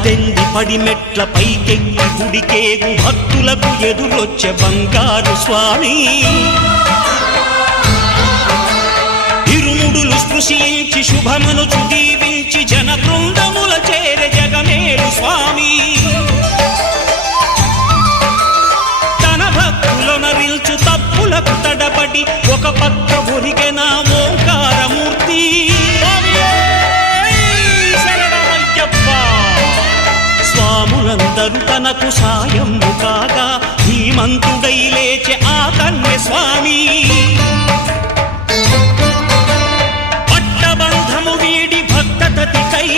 పద్దెంది పడిమెట్ల పైకెక్కి గుడికేగు భక్తులకు ఎదురొచ్చే బంగారు స్వామి ఇరుముడులు స్పృశించి శుభమనుచు దీవించి జన బృందముల చేరే జగమేలు స్వామి తన భక్తులనరిల్చు తప్పులకు తడబడి ఒక పక్క ఒరిగెన ఓంకారమూర్తి స్వాములందరూ తనకు సాయము కాగా ధీమంతుడై లేచె ఆ కన్య స్వామి పట్టబంధము వీడి భక్తతతికై